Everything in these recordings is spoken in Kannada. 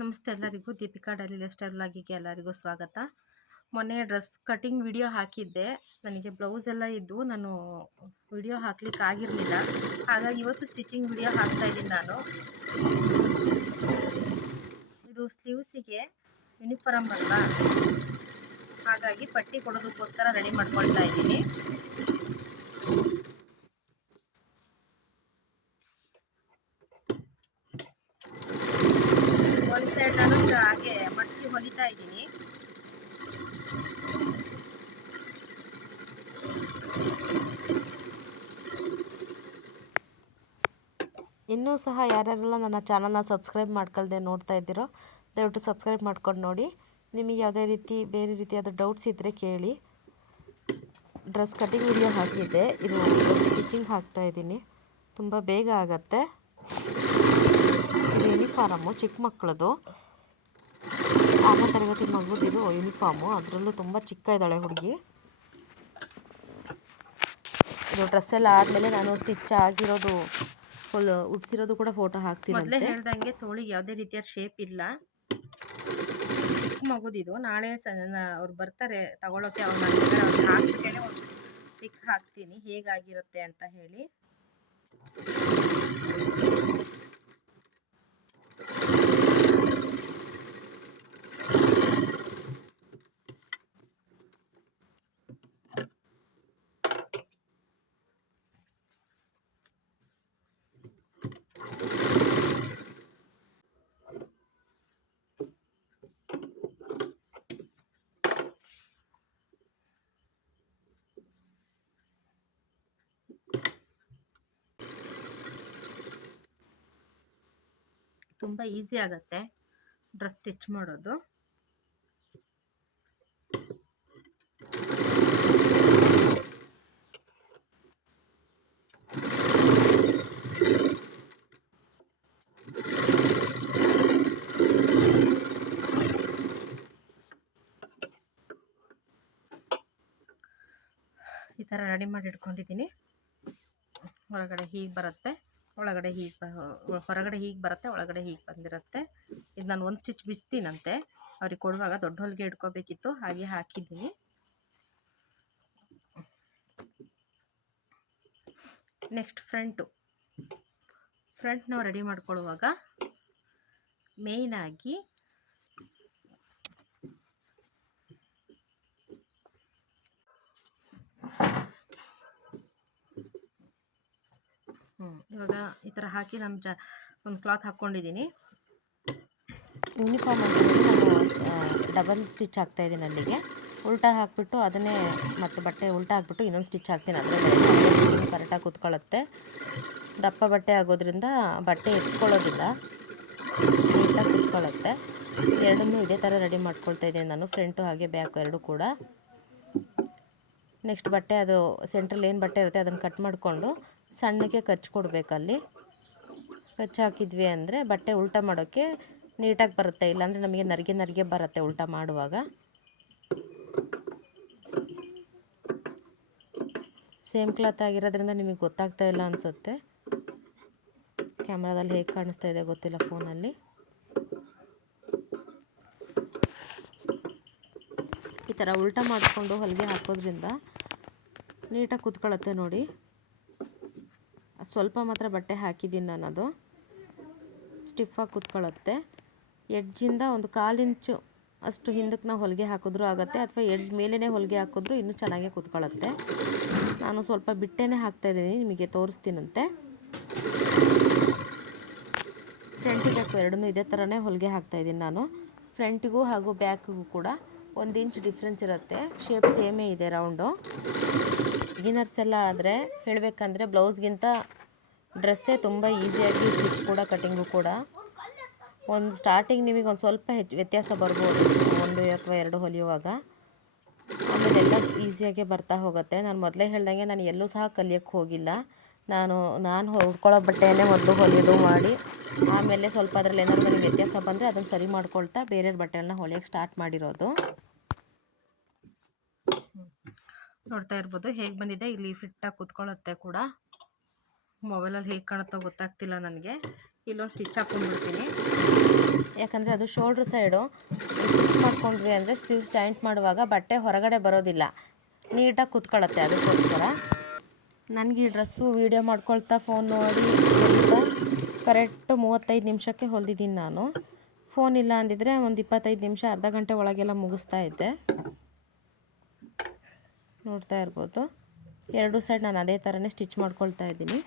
ನಮಸ್ತೆ ಎಲ್ಲರಿಗೂ. ದೀಪಿಕಾ ಡೈಲಿ ಲೈಫ್ ಸ್ಟೈಲ್ ವ್ಲಾಗಿಗೆ ಎಲ್ಲರಿಗೂ ಸ್ವಾಗತ. ಮೊನ್ನೆ ಡ್ರೆಸ್ ಕಟಿಂಗ್ ವಿಡಿಯೋ ಹಾಕಿದ್ದೆ. ನನಗೆ ಬ್ಲೌಸ್ ಎಲ್ಲ ಇದ್ದು ನಾನು ವಿಡಿಯೋ ಹಾಕ್ಲಿಕ್ಕೆ ಆಗಿರಲಿಲ್ಲ. ಹಾಗಾಗಿ ಇವತ್ತು ಸ್ಟಿಚಿಂಗ್ ವಿಡಿಯೋ ಹಾಕ್ತಾ ಇದ್ದೀನಿ ನಾನು. ಇದು ಸ್ಲೀವ್ಸಿಗೆ ಯೂನಿಫಾರ್ಮ್ ಅಲ್ವಾ, ಹಾಗಾಗಿ ಪಟ್ಟಿ ಕೊಡೋದಕ್ಕೋಸ್ಕರ ರೆಡಿ ಮಾಡ್ಕೊಳ್ತಾ ಇದ್ದೀನಿ. ಒಂದು ಸೈಡ್ ನಾನು ಹಾಗೆ ಮಡಚಿ ಹೊಲಿತಾ ಇದ್ದೀನಿ. ಇನ್ನೂ ಸಹ ಯಾರ್ಯಾರೆಲ್ಲ ನನ್ನ ಚಾನಲ್ನ ಸಬ್ಸ್ಕ್ರೈಬ್ ಮಾಡ್ಕೊಳ್ದೆ ನೋಡ್ತಾ ಇದ್ದೀರೋ ದಯವಿಟ್ಟು ಸಬ್ಸ್ಕ್ರೈಬ್ ಮಾಡ್ಕೊಂಡು ನೋಡಿ. ನಿಮಗೆ ಯಾವುದೇ ಬೇರೆ ರೀತಿಯಾದ ಡೌಟ್ಸ್ ಇದ್ದರೆ ಕೇಳಿ. ಡ್ರೆಸ್ ಕಟಿಂಗ್ ವಿಡಿಯೋ ಹಾಕಿದ್ದೆ, ಇದು ಡ್ರೆಸ್ ಸ್ಟಿಚಿಂಗ್ ಹಾಕ್ತಾಯಿದ್ದೀನಿ. ತುಂಬ ಬೇಗ ಆಗತ್ತೆ. ಇದು ಯೂನಿಫಾರಮ್ಮು ಚಿಕ್ಕ ಮಕ್ಕಳದು, 6ನೇ ತರಗತಿ ಮಗುದಿದು ಯೂನಿಫಾರ್ಮು. ಅದರಲ್ಲೂ ತುಂಬ ಚಿಕ್ಕ ಇದ್ದಾಳೆ ಹುಡುಗಿ. ಇದು ಡ್ರೆಸ್ ಎಲ್ಲ ಆದಮೇಲೆ ನಾನು ಸ್ಟಿಚ್ ಆಗಿರೋದು ಉಡ್ಸಿರೋದು ಕೂಡ ಫೋಟೋ ಹಾಕ್ತೀನಿ. ಮೊದಲೇ ಹೇಳ್ದಂಗೆ ತೋಳಿಗೆ ಯಾವುದೇ ರೀತಿಯ ಶೇಪ್ ಇಲ್ಲ. ಮಗುದಿದು ನಾಳೆ ಅವ್ರು ಬರ್ತಾರೆ ತಗೊಳ್ಳೋಕೆ. ಅವ್ರಿಗೆ ಹಾಕ್ಬಿಟ್ಟೇನೆ ಒಂದು ಪಿಕ್ ಹಾಕ್ತೀನಿ ಹೇಗಾಗಿರುತ್ತೆ ಅಂತ ಹೇಳಿ. ತುಂಬ ಈಸಿ ಆಗುತ್ತೆ ಡ್ರೆಸ್ ಸ್ಟಿಚ್ ಮಾಡೋದು. ಈ ಥರ ರೆಡಿ ಮಾಡಿ ಇಟ್ಕೊಂಡಿದ್ದೀನಿ. ಹೊರಗಡೆ ಹೀಗೆ ಬರುತ್ತೆ, ಒಳಗಡೆ ಹೊರಗಡೆ ಹೀಗೆ ಬರುತ್ತೆ, ಒಳಗಡೆ ಹೀಗೆ ಬಂದಿರುತ್ತೆ. ಇದು ನಾನು ಒಂದು ಸ್ಟಿಚ್ ಬಿಚ್ತೀನಂತೆ, ಅವ್ರಿಗೆ ಕೊಡುವಾಗ ದೊಡ್ಡ ಹೊಲಿಗೆ ಇಟ್ಕೋಬೇಕಿತ್ತು, ಹಾಗೆ ಹಾಕಿದ್ದೀನಿ. ನೆಕ್ಸ್ಟ್ ಫ್ರಂಟ್ ನಾವು ರೆಡಿ ಮಾಡ್ಕೊಳ್ಳುವಾಗ ಮೇಯ್ನಾಗಿ ಇವಾಗ ಈ ಥರ ಹಾಕಿ ನಾನು ಒಂದು ಕ್ಲಾತ್ ಹಾಕ್ಕೊಂಡಿದ್ದೀನಿ. ಯೂನಿಫಾರ್ಮ್ ಅಂತ ನಾನು ಡಬಲ್ ಸ್ಟಿಚ್ ಹಾಕ್ತಾಯಿದ್ದೀನಿ. ಅಲ್ಲಿಗೆ ಉಲ್ಟಾ ಹಾಕಿಬಿಟ್ಟು ಅದನ್ನೇ ಮತ್ತು ಬಟ್ಟೆ ಉಲ್ಟಾ ಹಾಕ್ಬಿಟ್ಟು ಇನ್ನೊಂದು ಸ್ಟಿಚ್ ಹಾಕ್ತೀನಿ. ಅದರಲ್ಲಿ ಕರೆಕ್ಟಾಗಿ ಕೂತ್ಕೊಳ್ಳುತ್ತೆ. ದಪ್ಪ ಬಟ್ಟೆ ಆಗೋದ್ರಿಂದ ಬಟ್ಟೆ ಇಟ್ಕೊಳ್ಳೋದಿಲ್ಲ, ನೀಟಾಗಿ ಕೂತ್ಕೊಳ್ಳುತ್ತೆ. ಎರಡನ್ನೂ ಇದೇ ಥರ ರೆಡಿ ಮಾಡ್ಕೊಳ್ತಾ ಇದ್ದೀನಿ ನಾನು, ಫ್ರಂಟು ಹಾಗೆ ಬ್ಯಾಕು ಎರಡು ಕೂಡ. ನೆಕ್ಸ್ಟ್ ಬಟ್ಟೆ ಅದು ಸೆಂಟ್ರಲ್ಲಿ ಏನು ಬಟ್ಟೆ ಇರುತ್ತೆ ಅದನ್ನು ಕಟ್ ಮಾಡಿಕೊಂಡು ಸಣ್ಣಕ್ಕೆ ಕಚ್ಚಿ ಕೊಡಬೇಕಲ್ಲಿ. ಕಚ್ಚಿ ಹಾಕಿದ್ವಿ ಅಂದರೆ ಬಟ್ಟೆ ಉಲ್ಟಾ ಮಾಡೋಕ್ಕೆ ನೀಟಾಗಿ ಬರುತ್ತೆ. ಇಲ್ಲಾಂದರೆ ನಮಗೆ ನರಿಗೆ ಬರುತ್ತೆ ಉಲ್ಟಾ ಮಾಡುವಾಗ. ಸೇಮ್ ಕ್ಲಾತ್ ಆಗಿರೋದ್ರಿಂದ ನಿಮಗೆ ಗೊತ್ತಾಗ್ತಾ ಇಲ್ಲ ಅನಿಸುತ್ತೆ. ಕ್ಯಾಮ್ರಾದಲ್ಲಿ ಹೇಗೆ ಕಾಣಿಸ್ತಾ ಇದೆ ಗೊತ್ತಿಲ್ಲ ಫೋನಲ್ಲಿ. ಈ ಥರ ಉಲ್ಟಾ ಮಾಡಿಕೊಂಡು ಹೊಲಿಗೆ ಹಾಕೋದ್ರಿಂದ ನೀಟಾಗಿ ಕೂತ್ಕೊಳ್ಳುತ್ತೆ ನೋಡಿ. ಸ್ವಲ್ಪ ಮಾತ್ರ ಬಟ್ಟೆ ಹಾಕಿದ್ದೀನಿ ನಾನು, ಅದು ಸ್ಟಿಫಾಗಿ ಕೂತ್ಕೊಳ್ಳುತ್ತೆ. ಎಡ್ಜಿಂದ ಒಂದು 1/4 ಇಂಚು ಅಷ್ಟು ಹಿಂದಕ್ಕೆ ನಾವು ಹೊಲಿಗೆ ಹಾಕಿದ್ರೂ ಆಗುತ್ತೆ, ಅಥವಾ ಎಡ್ಜ್ ಮೇಲೇ ಹೊಲಿಗೆ ಹಾಕಿದ್ರೂ ಇನ್ನೂ ಚೆನ್ನಾಗೇ ಕೂತ್ಕೊಳ್ಳುತ್ತೆ. ನಾನು ಸ್ವಲ್ಪ ಬಿಟ್ಟೇನೆ ಹಾಕ್ತಾಯಿದ್ದೀನಿ, ನಿಮಗೆ ತೋರಿಸ್ತೀನಂತೆ. ಫ್ರಂಟಿಗೆ ಬ್ಯಾಕು ಎರಡನ್ನೂ ಇದೇ ಥರನೇ ಹೊಲಿಗೆ ಹಾಕ್ತಾಯಿದ್ದೀನಿ ನಾನು. ಫ್ರಂಟಿಗೂ ಹಾಗೂ ಬ್ಯಾಕಿಗೂ ಕೂಡ 1 ಇಂಚ್ ಡಿಫ್ರೆನ್ಸ್ ಇರುತ್ತೆ. ಶೇಪ್ ಸೇಮೇ ಇದೆ, ರೌಂಡು. ಬಿಗಿನರ್ಸ್ ಎಲ್ಲ ಆದರೆ ಹೇಳಬೇಕಂದ್ರೆ ಬ್ಲೌಸ್ಗಿಂತ ಡ್ರೆಸ್ಸೇ ತುಂಬ ಈಸಿಯಾಗಿ ಸ್ಟಿಚ್ ಕೂಡ ಕಟಿಂಗು ಕೂಡ. ಒಂದು ಸ್ಟಾರ್ಟಿಂಗ್ ನಿಮಗೆ ಒಂದು ಸ್ವಲ್ಪ ವ್ಯತ್ಯಾಸ ಬರ್ಬೋದು, 1 ಅಥವಾ 2 ಹೊಲಿಯುವಾಗ. ಆಮೇಲೆ ಎಲ್ಲ ಈಸಿಯಾಗೆ ಬರ್ತಾ ಹೋಗುತ್ತೆ. ನಾನು ಮೊದಲೇ ಹೇಳ್ದಂಗೆ ನಾನು ಎಲ್ಲೂ ಸಹ ಕಲಿಯೋಕ್ಕೆ ಹೋಗಿಲ್ಲ. ನಾನು ಉಟ್ಕೊಳ್ಳೋ ಬಟ್ಟೆಯನ್ನೇ ಮೊದಲು ಹೊಲಿಯೋದು ಮಾಡಿ, ಆಮೇಲೆ ಸ್ವಲ್ಪ ಅದರಲ್ಲಿ ಏನಾದರೂ ನನಗೆ ವ್ಯತ್ಯಾಸ ಬಂದರೆ ಅದನ್ನು ಸರಿ ಮಾಡ್ಕೊಳ್ತಾ ಬೇರೆ ಬಟ್ಟೆಗಳನ್ನ ಹೊಲಿಯೋಕ್ಕೆ ಸ್ಟಾರ್ಟ್ ಮಾಡಿರೋದು. ನೋಡ್ತಾ ಇರ್ಬೋದು ಹೇಗೆ ಬಂದಿದೆ. ಇಲ್ಲಿ ಫಿಟ್ಟಾಗಿ ಕೂತ್ಕೊಳ್ಳುತ್ತೆ ಕೂಡ. ಮೊಬೈಲಲ್ಲಿ ಹೇಗೆ ಕಾಣುತ್ತೋ ಗೊತ್ತಾಗ್ತಿಲ್ಲ ನನಗೆ. ಇಲ್ಲೊಂದು ಸ್ಟಿಚ್ ಹಾಕ್ಕೊಂಡ್ಬಿಡ್ತೀನಿ. ಯಾಕಂದರೆ ಅದು ಶೋಲ್ಡ್ರ್ ಸೈಡು ಸ್ಟಿಚ್ ಮಾಡ್ಕೊಂಡ್ವಿ ಅಂದರೆ ಸ್ಲೀವ್ಸ್ ಜಾಯಿಂಟ್ ಮಾಡುವಾಗ ಬಟ್ಟೆ ಹೊರಗಡೆ ಬರೋದಿಲ್ಲ, ನೀಟಾಗಿ ಕೂತ್ಕೊಳ್ಳುತ್ತೆ. ಅದಕ್ಕೋಸ್ಕರ ನನಗೆ ಈ ಡ್ರೆಸ್ಸು ವೀಡಿಯೋ ಮಾಡ್ಕೊಳ್ತಾ ಫೋನ್ ನೋಡಿ ಕರೆಕ್ಟ್ 35 ನಿಮಿಷಕ್ಕೆ ಹೊಲ್ದಿದ್ದೀನಿ ನಾನು. ಫೋನ್ ಇಲ್ಲ ಅಂದಿದ್ರೆ ಒಂದು 25 ನಿಮಿಷ, ಅರ್ಧ ಗಂಟೆ ಒಳಗೆಲ್ಲ ಮುಗಿಸ್ತಾ ಇದ್ದೆ. ನೋಡ್ತಾ ಇರ್ಬೋದು, ಎರಡೂ ಸೈಡ್ ನಾನು ಅದೇ ಥರನೇ ಸ್ಟಿಚ್ ಮಾಡ್ಕೊಳ್ತಾ ಇದ್ದೀನಿ.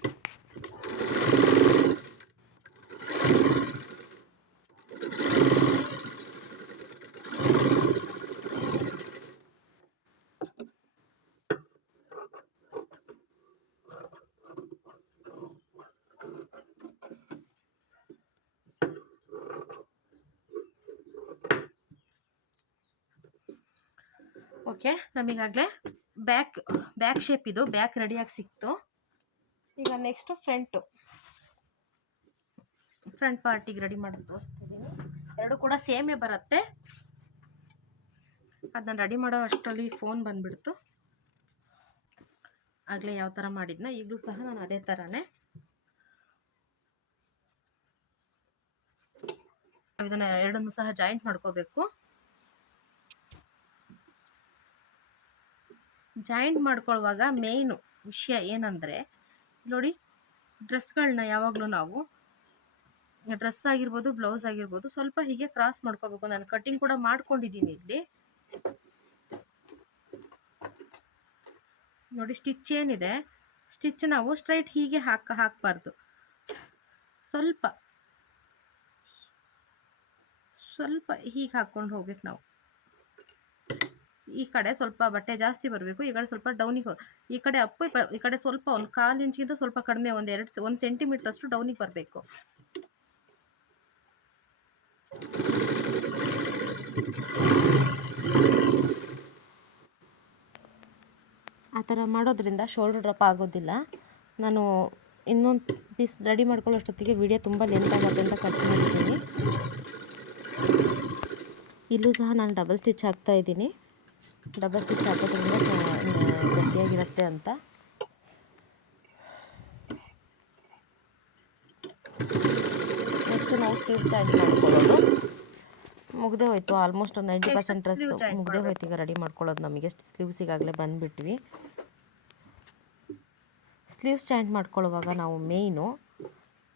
ಓಕೆ, ನಮಗಾಗಲೇ ಬ್ಯಾಕ್ ಶೇಪ್ ಇದು ಬ್ಯಾಕ್ ರೆಡಿಯಾಗಿ ಸಿಕ್ತು. ಈಗ ನೆಕ್ಸ್ಟು ಫ್ರಂಟ್ ಪಾರ್ಟಿಗೆ ರೆಡಿ ಮಾಡಿ ತೋರಿಸ್ತಿದ್ದೀನಿ. ಎರಡು ಕೂಡ ಸೇಮೇ ಬರುತ್ತೆ. ಅದನ್ನ ರೆಡಿ ಮಾಡೋ ಅಷ್ಟರಲ್ಲಿ ಫೋನ್ ಬಂದುಬಿಡ್ತು. ಆಗಲೇ ಯಾವ ಥರ ಮಾಡಿದ್ನ ಈಗಲೂ ಸಹ ನಾನು ಅದೇ ಥರನೇ ಇದನ್ನು ಎರಡನ್ನೂ ಸಹ ಜಾಯಿಂಟ್ ಮಾಡ್ಕೋಬೇಕು. ಜಾಯಿಂಟ್ ಮಾಡ್ಕೊಳ್ಳುವಾಗ ಮೇಯ್ನು ವಿಷಯ ಏನಂದರೆ, ನೋಡಿ, ಡ್ರೆಸ್ಗಳನ್ನ ಯಾವಾಗಲೂ ನಾವು ಡ್ರೆಸ್ ಆಗಿರ್ಬೋದು, ಬ್ಲೌಸ್ ಆಗಿರ್ಬೋದು, ಸ್ವಲ್ಪ ಹೀಗೆ ಕ್ರಾಸ್ ಮಾಡ್ಕೋಬೇಕು. ನಾನು ಕಟ್ಟಿಂಗ್ ಕೂಡ ಮಾಡ್ಕೊಂಡಿದ್ದೀನಿ ಇಲ್ಲಿ. ನೋಡಿ, ಸ್ಟಿಚ್ ಏನಿದೆ, ಸ್ಟಿಚ್ ನಾವು ಸ್ಟ್ರೈಟ್ ಹೀಗೆ ಹಾಕಬಾರ್ದು. ಸ್ವಲ್ಪ ಹೀಗೆ ಹಾಕ್ಕೊಂಡು ಹೋಗ್ಬೇಕು ನಾವು. ಈ ಕಡೆ ಸ್ವಲ್ಪ ಬಟ್ಟೆ ಜಾಸ್ತಿ ಬರಬೇಕು, ಈ ಕಡೆ ಸ್ವಲ್ಪ ಡೌನಿಗೆ, ಈ ಕಡೆ ಅಪ್ಪು, ಈ ಕಡೆ ಸ್ವಲ್ಪ ಒಂದು 1/4 ಇಂಚಿಗಿಂತ ಸ್ವಲ್ಪ ಕಡಿಮೆ, 1 ಸೆಂಟಿಮೀಟರ್ ಅಷ್ಟು ಡೌನಿಗೆ ಬರಬೇಕು. ಆ ಥರ ಮಾಡೋದ್ರಿಂದ ಶೋಲ್ಡ್ರ್ ಡ್ರಾಪ್ ಆಗೋದಿಲ್ಲ. ನಾನು ಇನ್ನೊಂದು ಪೀಸ್ ರೆಡಿ ಮಾಡ್ಕೊಳ್ಳೋ ಅಷ್ಟೊತ್ತಿಗೆ ವಿಡಿಯೋ ತುಂಬ ಲೆಂತ್ ಆಗುತ್ತೆ ಅಂತ ಕಟ್ ಮಾಡಿದ್ದೀನಿ. ಇಲ್ಲೂ ಸಹ ನಾನು ಡಬಲ್ ಸ್ಟಿಚ್ ಹಾಕ್ತಾಯಿದ್ದೀನಿ. ಡಬಲ್ ಸ್ಟಿಚ್ ಹಾಕೋದ್ರಿಂದ ಗಟ್ಟಿಯಾಗಿರುತ್ತೆ ಅಂತ. ನೆಕ್ಸ್ಟ್ ನಾವು ಸ್ಲೀವ್ಸ್ ಜಾಯಿಂಟ್ ಮಾಡ್ಕೊಳ್ಳೋದು. ಮುಗ್ದೇ ಹೋಯ್ತು, ಆಲ್ಮೋಸ್ಟ್ 90% ಡ್ರೆಸ್ ಮುಗ್ದೇ ಹೋಯ್ತು. ಈಗ ರೆಡಿ ಮಾಡ್ಕೊಳ್ಳೋದು ನಮಗೆ. ಸ್ಲೀವ್ಸ್ ಈಗಾಗಲೇ ಬಂದುಬಿಟ್ವಿ. ಸ್ಲೀವ್ಸ್ ಜಾಯಿಂಟ್ ಮಾಡ್ಕೊಳ್ಳುವಾಗ ನಾವು ಮೇಯ್ನು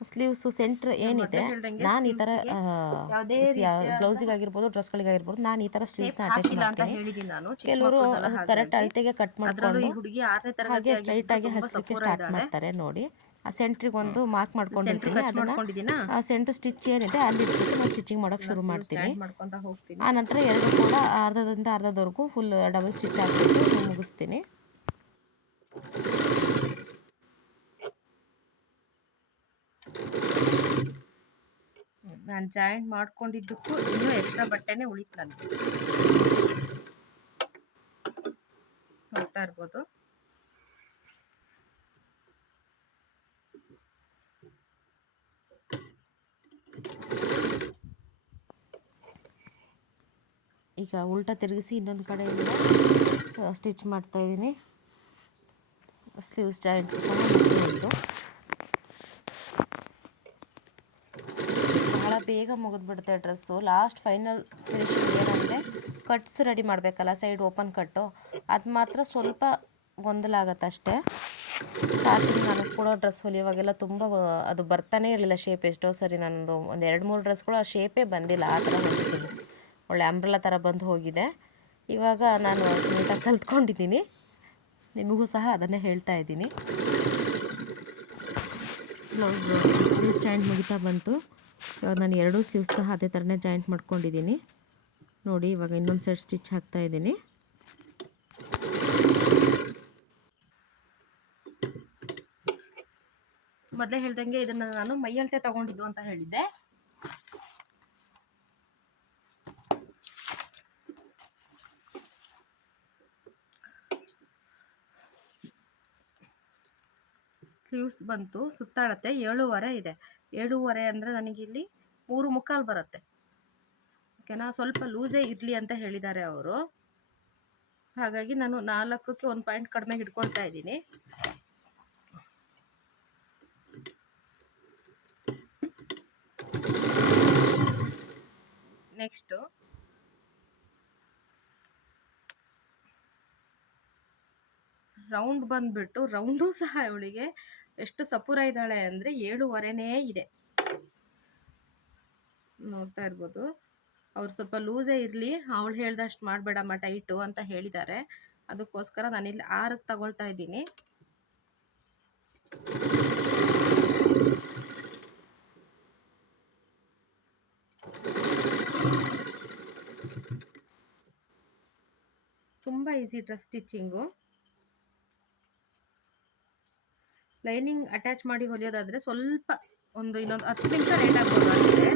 ಸ್ಲೀವ್ಸು ಸೆಂಟ್ರ್ ಏನಿದೆ, ನಾನು ಈ ಥರ ಬ್ಲೌಸಿಗಾಗಿರ್ಬೋದು, ಡ್ರೆಸ್ಗಳಿಗಾಗಿರ್ಬೋದು, ನಾನು ಈ ಥರ ಸ್ಲೀವ್ಸ್ನ ಅಟ್ಯಾಚ್ ಮಾಡ್ತೀನಿ. ಕೆಲವರು ಕರೆಕ್ಟ್ ಅಳತೆಗೆ ಕಟ್ ಮಾಡಿಕೊಂಡು ಹಾಗೆ ಸ್ಟ್ರೈಟಾಗಿ ಹಚ್ಚಲಿಕ್ಕೆ ಸ್ಟಾರ್ಟ್ ಮಾಡ್ತಾರೆ. ನೋಡಿ, ಆ ಸೆಂಟ್ರಿಗೊಂದು ಮಾರ್ಕ್ ಮಾಡ್ಕೊಂಡಿರ್ತೀನಿ. ಅದನ್ನು ಆ ಸೆಂಟ್ರ್ ಸ್ಟಿಚ್ ಏನಿದೆ ಅಲ್ಲಿ ಇಟ್ಬಿಟ್ಟು ನಾನು ಸ್ಟಿಚಿಂಗ್ ಮಾಡೋಕ್ಕೆ ಶುರು ಮಾಡ್ತೀನಿ. ಆನಂತರ ಎರಡು ಕೂಡ ಅರ್ಧದಿಂದ ಅರ್ಧದವರೆಗೂ ಫುಲ್ ಡಬಲ್ ಸ್ಟಿಚ್ ಹಾಕ್ಬಿಟ್ಟು ಮುಗಿಸ್ತೀನಿ. ನಾನು ಜಾಯಿಂಟ್ ಮಾಡ್ಕೊಂಡಿದ್ದಕ್ಕೂ ಇನ್ನೂ ಎಕ್ಸ್ಟ್ರಾ ಬಟ್ಟೆನೇ ಉಳಿತು ನನಗೆ. ನೋಡ್ತಾ ಇರ್ಬೋದು. ಈಗ ಉಲ್ಟಾ ತಿರುಗಿಸಿ ಇನ್ನೊಂದು ಕಡೆಯಿಂದ ಸ್ಟಿಚ್ ಮಾಡ್ತಾಯಿದ್ದೀನಿ. ಸ್ಲೀವ್ಸ್ ಜಾಯಿಂಟ್ ಸಹ ಮುಗಿದು ಬಹಳ ಬೇಗ ಮುಗಿದ್ಬಿಡುತ್ತೆ ಡ್ರೆಸ್ಸು. ಲಾಸ್ಟ್ ಫೈನಲ್ ಫಿನಿಶಿಂಗ್ ಏನಂದರೆ ಕಟ್ಸ್ ರೆಡಿ ಮಾಡಬೇಕಲ್ಲ, ಸೈಡ್ ಓಪನ್ ಕಟ್ಟು, ಅದು ಮಾತ್ರ ಸ್ವಲ್ಪ ಗೊಂದಲ ಆಗುತ್ತೆ ಅಷ್ಟೇ. ಸ್ಟಾರ್ಟಿಂಗ್ ನಾನು ಕೂಡ ಡ್ರೆಸ್ ಹೊಲಿಯುವಾಗೆಲ್ಲ ತುಂಬ ಅದು ಬರ್ತಾನೆ ಇರಲಿಲ್ಲ ಶೇಪ್. ಎಷ್ಟೋ ಸರಿ ನನ್ನದು ಒಂದು 2-3 ಡ್ರೆಸ್ಗಳು ಆ ಶೇಪೇ ಬಂದಿಲ್ಲ. ಆ ಥರ ಹೊಲಿತೀನಿ, ಒಳ್ಳೆ ಅಂಬ್ರೆಲಾ ಥರ ಬಂದು ಹೋಗಿದೆ. ಇವಾಗ ನಾನು ನೀಟಾಗಿ ಕಲ್ತ್ಕೊಂಡಿದ್ದೀನಿ, ನಿಮಗೂ ಸಹ ಅದನ್ನೇ ಹೇಳ್ತಾ ಇದ್ದೀನಿ. ಸ್ಲೀವ್ಸ್ ಜಾಯಿಂಟ್ ಮುಗಿತಾ ಬಂತು. ಇವಾಗ ನಾನು ಎರಡೂ ಸ್ಲೀವ್ಸ್ ಸಹ ಅದೇ ಥರನೇ ಜಾಯಿಂಟ್ ಮಾಡ್ಕೊಂಡಿದ್ದೀನಿ. ನೋಡಿ, ಇವಾಗ ಇನ್ನೊಂದು ಸೈಡ್ ಸ್ಟಿಚ್ ಹಾಕ್ತಾಯಿದ್ದೀನಿ. ಮೊದಲೇ ಹೇಳ್ದಂಗೆ ಇದನ್ನು ನಾನು ಮೈಯಲ್ಟೆ ತಗೊಂಡಿದ್ದು ಅಂತ ಹೇಳಿದ್ದೆ. ಸ್ಲೀವ್ಸ್ ಬಂತು, ಸುತ್ತಾಳತೆ 7.5 ಇದೆ. 7.5 ಅಂದರೆ ನನಗಿಲ್ಲಿ 3.25 ಬರುತ್ತೆ. ಓಕೆನಾ, ಸ್ವಲ್ಪ ಲೂಸೇ ಇರಲಿ ಅಂತ ಹೇಳಿದ್ದಾರೆ ಅವರು. ಹಾಗಾಗಿ ನಾನು 4ಕ್ಕೆ 1 ಪಾಯಿಂಟ್ ಕಡಿಮೆ ಹಿಡ್ಕೊಳ್ತಾ ಇದ್ದೀನಿ. ನೆಕ್ಸ್ಟು ರೌಂಡ್ ಬಂದ್ಬಿಟ್ಟು ರೌಂಡು ಸಹ ಇವಳಿಗೆ ಎಷ್ಟು ಸಪೂರ ಇದ್ದಾಳೆ ಅಂದರೆ 7.5ನೇ ಇದೆ. ನೋಡ್ತಾ ಇರ್ಬೋದು. ಅವ್ರು ಸ್ವಲ್ಪ ಲೂಸೇ ಇರಲಿ, ಅವಳು ಹೇಳ್ದಷ್ಟು ಮಾಡಬೇಡಮ್ಮ ಟೈಟು ಅಂತ ಹೇಳಿದ್ದಾರೆ. ಅದಕ್ಕೋಸ್ಕರ ನಾನಿಲ್ಲಿ 6ಕ್ಕೆ ತಗೊಳ್ತಾ ಇದ್ದೀನಿ. ತುಂಬ easy dress stitching. Lining attach ಮಾಡಿ ಹೊಲಿಯೋದಾದರೆ ಸ್ವಲ್ಪ ಇನ್ನೊಂದು 10 ನಿಮಿಷ ಲೇಟ್ ಆಗ್ಬೋದು ಅಷ್ಟೇ.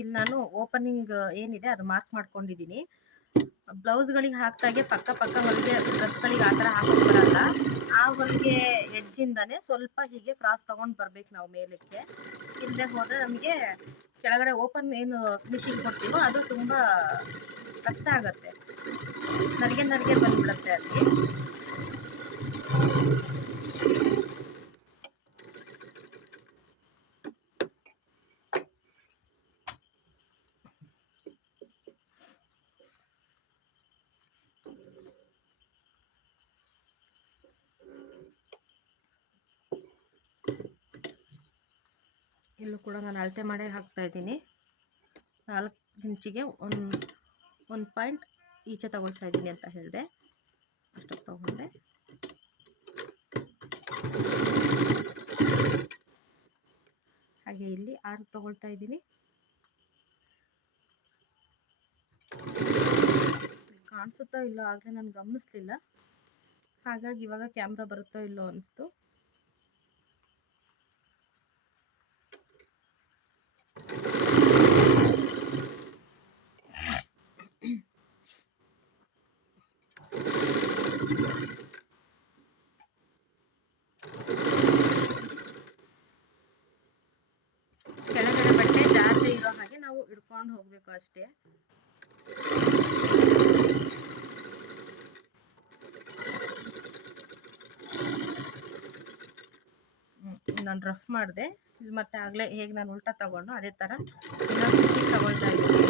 ಇಲ್ಲಿ ನಾನು ಓಪನಿಂಗ್ ಏನಿದೆ ಅದು ಮಾರ್ಕ್ ಮಾಡ್ಕೊಂಡಿದ್ದೀನಿ. ಬ್ಲೌಸ್ಗಳಿಗೆ ಹಾಕ್ದಾಗೆ ಪಕ್ಕ ಹೊಲಿಗೆ ಡ್ರೆಸ್ಗಳಿಗೆ ಆ ಥರ ಹಾಕೋಕೆ ಬರಲ್ಲ. ಆ ಹೊಲಿಗೆ ಎಡ್ಜಿಂದನೇ ಸ್ವಲ್ಪ ಹೀಗೆ ಕ್ರಾಸ್ ತೊಗೊಂಡು ಬರ್ಬೇಕು ನಾವು ಮೇಲಕ್ಕೆ. ಇಲ್ಲದೆ ಹೋದರೆ ನಮಗೆ ಕೆಳಗಡೆ ಓಪನ್ ಏನು ಫಿನಿಶಿಂಗ್ ಕೊಡ್ತೀವೋ ಅದು ತುಂಬ ಕಷ್ಟ ಆಗುತ್ತೆ, ನರಿಗೆ ಬಂದ್ಬಿಡುತ್ತೆ ಅಲ್ಲಿ. ಇಲ್ಲೂ ಕೂಡ ನಾನು ಅಳತೆ ಮಾಡೇ ಹಾಕ್ತಾ ಇದ್ದೀನಿ. 4 ಇಂಚಿಗೆ ಒಂದು ಪಾಯಿಂಟ್ ಈಚೆ ತಗೊಳ್ತಾ ಇದ್ದೀನಿ ಅಂತ ಹೇಳಿದೆ, ಅಷ್ಟಕ್ಕೆ ತಗೊಂಡೆ. ಹಾಗೆ ಇಲ್ಲಿ 6 ತಗೊಳ್ತಾ ಇದ್ದೀನಿ. ಕಾಣಿಸುತ್ತಾ ಇಲ್ಲ, ಆಗಲೇ ನಾನು ಗಮನಿಸ್ಲಿಲ್ಲ, ಹಾಗಾಗಿ ಇವಾಗ ಕ್ಯಾಮ್ರಾ ಬರುತ್ತೋ ಇಲ್ಲೋ ಅನಿಸ್ತು. ಕೆಳಗಡೆ ಬಟ್ಟೆ ಜಾರದೇ ಇರೋ ಹಾಗೆ ನಾವು ಹಿಡ್ಕೊಂಡು ಹೋಗಬೇಕು ಅಷ್ಟೇ. ನಾನು ರಫ್ ಮಾಡಿದೆ. ಇಲ್ಲಿ ಮತ್ತೆ ಆಗಲೇ ಹೇಗೆ ನಾನು ಉಲ್ಟಾ ತಗೊಂಡು ಅದೇ ಥರ ಇನ್ನೊಂದು ತಗೊಳ್ತಾ ಇದ್ದೀನಿ.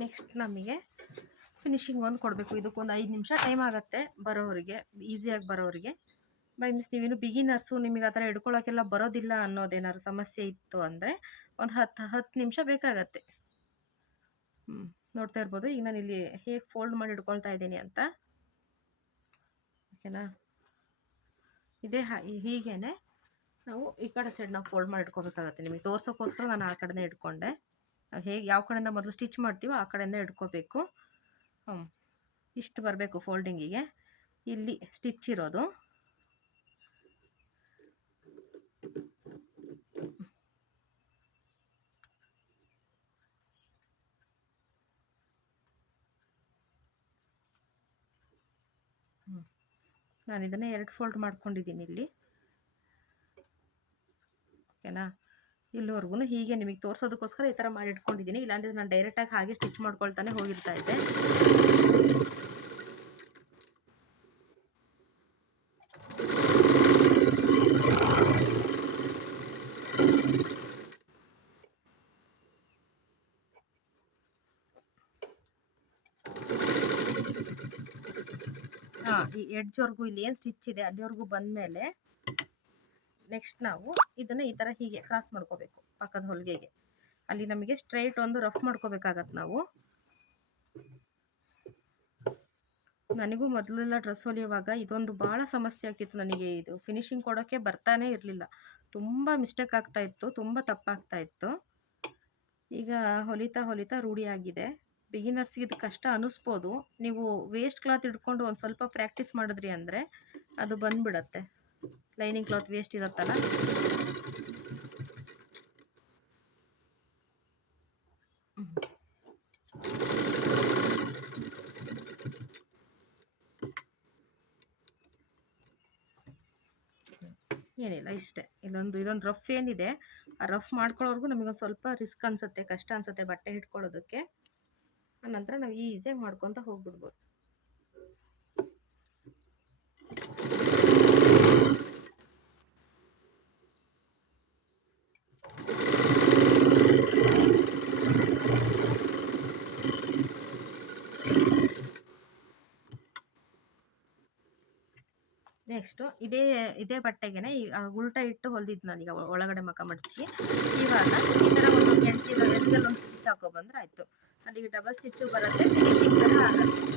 ನೆಕ್ಸ್ಟ್ ನಮಗೆ ಫಿನಿಶಿಂಗ್ ಒಂದು ಕೊಡಬೇಕು. ಇದಕ್ಕೊಂದು 5 ನಿಮಿಷ ಟೈಮ್ ಆಗುತ್ತೆ ಬರೋರಿಗೆ, ಈಸಿಯಾಗಿ ಬರೋರಿಗೆ. ಬೈ ಮೀನ್ಸ್ ನೀವೇನು ಬಿಗಿನರ್ಸು, ನಿಮಗೆ ಆ ಥರ ಹಿಡ್ಕೊಳ್ಳೋಕ್ಕೆಲ್ಲ ಬರೋದಿಲ್ಲ ಅನ್ನೋದೇನಾದ್ರು ಸಮಸ್ಯೆ ಇತ್ತು ಅಂದರೆ ಒಂದು 10 ನಿಮಿಷ ಬೇಕಾಗತ್ತೆ. ನೋಡ್ತಾ ಇರ್ಬೋದು ಈಗ ನಾನು ಇಲ್ಲಿ ಹೇಗೆ ಫೋಲ್ಡ್ ಮಾಡಿ ಹಿಡ್ಕೊಳ್ತಾ ಇದ್ದೀನಿ ಅಂತ. ಓಕೆನಾ, ಇದೇ ಹೀಗೇನೆ ನಾವು ಈ ಕಡೆ ಸೈಡ್ ನಾವು ಫೋಲ್ಡ್ ಮಾಡಿ ಇಟ್ಕೋಬೇಕಾಗತ್ತೆ. ನಿಮಗೆ ತೋರ್ಸೋಕ್ಕೋಸ್ಕರ ನಾನು ಆ ಕಡೆನೇ ಇಟ್ಕೊಂಡೆ. ಹೇಗೆ ಯಾವ ಕಡೆಯಿಂದ ಮೊದಲು ಸ್ಟಿಚ್ ಮಾಡ್ತೀವೋ ಆ ಕಡೆಯಿಂದ ಇಟ್ಕೋಬೇಕು. ಇಷ್ಟು ಬರಬೇಕು ಫೋಲ್ಡಿಂಗಿಗೆ. ಇಲ್ಲಿ ಸ್ಟಿಚ್ ಇರೋದು. ನಾನು ಇದನ್ನು 2 ಫೋಲ್ಡ್ ಮಾಡ್ಕೊಂಡಿದ್ದೀನಿ ಇಲ್ಲಿ. ಓಕೆನಾ, ಇಲ್ಲಿವರೆಗೂ ಹೀಗೆ ನಿಮಗೆ ತೋರಿಸೋದಕ್ಕೋಸ್ಕರ ಈ ಥರ ಮಾಡಿ ಇಟ್ಕೊಂಡಿದ್ದೀನಿ. ಇಲ್ಲಾಂದರೆ ನಾನು ಡೈರೆಕ್ಟಾಗಿ ಹಾಗೆ ಸ್ಟಿಚ್ ಮಾಡ್ಕೊಳ್ತಾನೆ ಹೋಗಿರ್ತಾ ಇದ್ದೆ. ಈ ಎಡ್ಜ್ವರೆಗೂ ಇಲ್ಲಿ ಏನು ಸ್ಟಿಚ್ ಇದೆ ಅಲ್ಲಿವರೆಗೂ ಬಂದಮೇಲೆ ನೆಕ್ಸ್ಟ್ ನಾವು ಇದನ್ನು ಈ ಥರ ಹೀಗೆ ಕ್ರಾಸ್ ಮಾಡ್ಕೋಬೇಕು ಪಕ್ಕದ ಹೊಲಿಗೆಗೆ. ಅಲ್ಲಿ ನಮಗೆ ಸ್ಟ್ರೈಟ್ ಒಂದು ರಫ್ ಮಾಡ್ಕೋಬೇಕಾಗತ್ತೆ ನಾವು. ನನಗೂ ಮೊದಲೆಲ್ಲ ಡ್ರೆಸ್ ಹೊಲಿಯುವಾಗ ಇದೊಂದು ಭಾಳ ಸಮಸ್ಯೆ ಆಗ್ತಿತ್ತು ನನಗೆ. ಇದು ಫಿನಿಶಿಂಗ್ ಕೊಡೋಕ್ಕೆ ಬರ್ತಾನೆ ಇರಲಿಲ್ಲ. ತುಂಬ ಮಿಸ್ಟೇಕ್ ಆಗ್ತಾಯಿತ್ತು, ತುಂಬ ತಪ್ಪಾಗ್ತಾಯಿತ್ತು. ಈಗ ಹೊಲಿತಾ ಹೊಲಿತಾ ರೂಢಿಯಾಗಿದೆ. ಬಿಗಿನರ್ಸ್ಗೆ ಇದು ಕಷ್ಟ ಅನ್ನಿಸ್ಬೋದು. ನೀವು ವೇಸ್ಟ್ ಕ್ಲಾತ್ ಹಿಡ್ಕೊಂಡು ಒಂದು ಸ್ವಲ್ಪ ಪ್ರಾಕ್ಟೀಸ್ ಮಾಡಿದ್ರಿ ಅಂದರೆ ಅದು ಬಂದುಬಿಡತ್ತೆ. ಲೈನಿಂಗ್ ಕ್ಲಾತ್ ವೇಸ್ಟ್ ಇರುತ್ತಲ್ಲ, ಏನಿಲ್ಲ ಇಷ್ಟೇ. ಇದೊಂದು ರಫ್ ಏನಿದೆ, ಆ ರಫ್ ಮಾಡ್ಕೊಳ್ಳೋರ್ಗು ನಮಗೊಂದು ಸ್ವಲ್ಪ ರಿಸ್ಕ್ ಅನಿಸುತ್ತೆ, ಕಷ್ಟ ಅನಿಸುತ್ತೆ ಬಟ್ಟೆ ಹಿಡ್ಕೊಳ್ಳೋದಕ್ಕೆ. ಆನಂತರ ನಾವು ಈಸಿಯಾಗಿ ಮಾಡ್ಕೊತ ಹೋಗ್ಬಿಡ್ಬೋದು. ನೆಕ್ಸ್ಟು ಇದೇ ಬಟ್ಟೆಗೆ ಉಲ್ಟಾ ಇಟ್ಟು ಹೊಲ್ದಿದ್ದು ನಾನೀಗ ಒಳಗಡೆ ಮಕ ಮಡಚಿ. ಇವಾಗ ಈ ಥರ ಒಂದು ಎಡ್ಜಲ್ಲಿ ಒಂದು ಸ್ಟಿಚ್ ಹಾಕೊಬಂದ್ರೆ ಆಯಿತು. ಅಲ್ಲಿಗೆ ಡಬಲ್ ಸ್ಟಿಚ್ಚು ಬರುತ್ತೆ, ಫಿನಿಶಿಂಗ್ ಸಹ ಆಗುತ್ತೆ.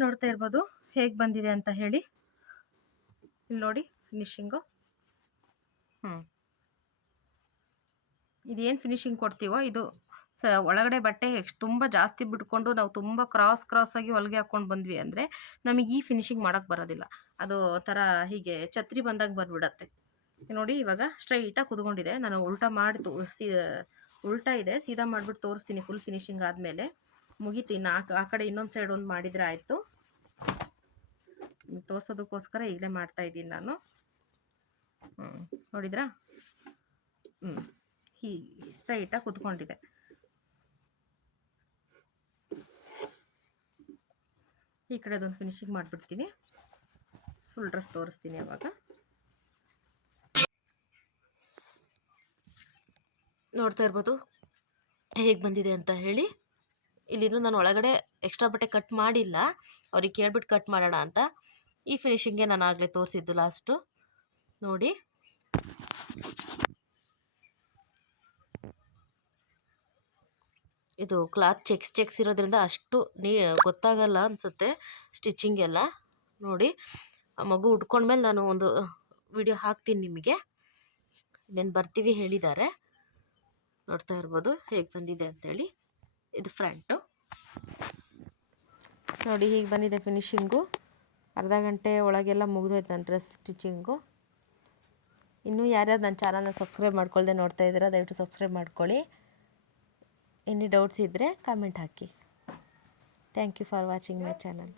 ನೋಡ್ತಾ ಇರ್ಬೋದು ಹೇಗೆ ಬಂದಿದೆ ಅಂತ ಹೇಳಿ. ಇಲ್ಲಿ ನೋಡಿ ಫಿನಿಶಿಂಗು. ಇದೇನು ಫಿನಿಶಿಂಗ್ ಕೊಡ್ತೀವೋ ಇದು ಒಳಗಡೆ ಬಟ್ಟೆ ತುಂಬ ಜಾಸ್ತಿ ಬಿಟ್ಕೊಂಡು ನಾವು ತುಂಬ ಕ್ರಾಸಾಗಿ ಹೊಲಿಗೆ ಹಾಕ್ಕೊಂಡು ಬಂದ್ವಿ ಅಂದರೆ ನಮಗೆ ಈ ಫಿನಿಶಿಂಗ್ ಮಾಡೋಕ್ಕೆ ಬರೋದಿಲ್ಲ. ಅದು ಥರ ಹೀಗೆ ಛತ್ರಿ ಬಂದಾಗ ಬಂದುಬಿಡತ್ತೆ. ನೋಡಿ ಇವಾಗ ಸ್ಟ್ರೈಟಾಗಿ ಕುತ್ಕೊಂಡಿದೆ. ನಾನು ಉಲ್ಟಾ ಮಾಡಿ ಉಲ್ಟಾ ಇದೆ, ಸೀದಾ ಮಾಡಿಬಿಟ್ಟು ತೋರಿಸ್ತೀನಿ ಫುಲ್ ಫಿನಿಶಿಂಗ್ ಆದಮೇಲೆ. ಮುಗಿತೀನಿ. ಆ ಕಡೆ ಇನ್ನೊಂದು ಸೈಡ್ ಒಂದು ಮಾಡಿದರೆ ಆಯಿತು. ತೋರಿಸೋದಕ್ಕೋಸ್ಕರ ಈಗಲೇ ಮಾಡ್ತಾಯಿದ್ದೀನಿ ನಾನು. ನೋಡಿದ್ರಾ? ಹೀಗೆ ಸ್ಟ್ರೈಟಾಗಿ ಕುತ್ಕೊಂಡಿದೆ. ಈ ಕಡೆ ಅದೊಂದು ಫಿನಿಶಿಂಗ್ ಮಾಡಿಬಿಡ್ತೀನಿ. ಫುಲ್ ಡ್ರೆಸ್ ತೋರಿಸ್ತೀನಿ ಅವಾಗ. ನೋಡ್ತಾ ಇರ್ಬೋದು ಹೇಗೆ ಬಂದಿದೆ ಅಂತ ಹೇಳಿ. ಇಲ್ಲಿಂದ ನಾನು ಒಳಗಡೆ ಎಕ್ಸ್ಟ್ರಾ ಬಟ್ಟೆ ಕಟ್ ಮಾಡಿಲ್ಲ, ಅವ್ರಿಗೆ ಕೇಳ್ಬಿಟ್ಟು ಕಟ್ ಮಾಡೋಣ ಅಂತ. ಈ ಫಿನಿಶಿಂಗ್ಗೆ ನಾನು ಆಗಲೇ ತೋರಿಸಿದ್ದು ಲಾಸ್ಟು. ನೋಡಿ ಇದು ಕ್ಲಾತ್ ಚೆಕ್ಸ್ ಇರೋದ್ರಿಂದ ಅಷ್ಟು ಗೊತ್ತಾಗಲ್ಲ ಅನಿಸುತ್ತೆ ಸ್ಟಿಚಿಂಗ್ ಎಲ್ಲ. ನೋಡಿ ಮಗು ಉಟ್ಕೊಂಡ್ಮೇಲೆ ನಾನು ಒಂದು ವಿಡಿಯೋ ಹಾಕ್ತೀನಿ ನಿಮಗೆ. ಇನ್ನೇನು ಬರ್ತೀವಿ ಹೇಳಿದ್ದಾರೆ. ನೋಡ್ತಾ ಇರ್ಬೋದು ಹೇಗೆ ಬಂದಿದೆ ಅಂತೇಳಿ. ಇದು ಫ್ರಂಟು. ನೋಡಿ ಹೀಗೆ ಬಂದಿದೆ ಫಿನಿಶಿಂಗು. ಅರ್ಧ ಗಂಟೆ ಒಳಗೆಲ್ಲ ಮುಗಿದೋಯ್ತು ನನ್ನ ಡ್ರೆಸ್ ಸ್ಟಿಚಿಂಗು. ಇನ್ನೂ ಯಾರ್ಯಾರು ನನ್ನ ಚಾನಲ್ನ ಸಬ್ಸ್ಕ್ರೈಬ್ ಮಾಡ್ಕೊಳ್ದೆ ನೋಡ್ತಾ ಇದ್ದೀರಾ ದಯವಿಟ್ಟು ಸಬ್ಸ್ಕ್ರೈಬ್ ಮಾಡ್ಕೊಳ್ಳಿ. ಎನಿ ಡೌಟ್ಸ್ ಇದ್ದರೆ ಕಾಮೆಂಟ್ ಹಾಕಿ. Thank you for watching my channel.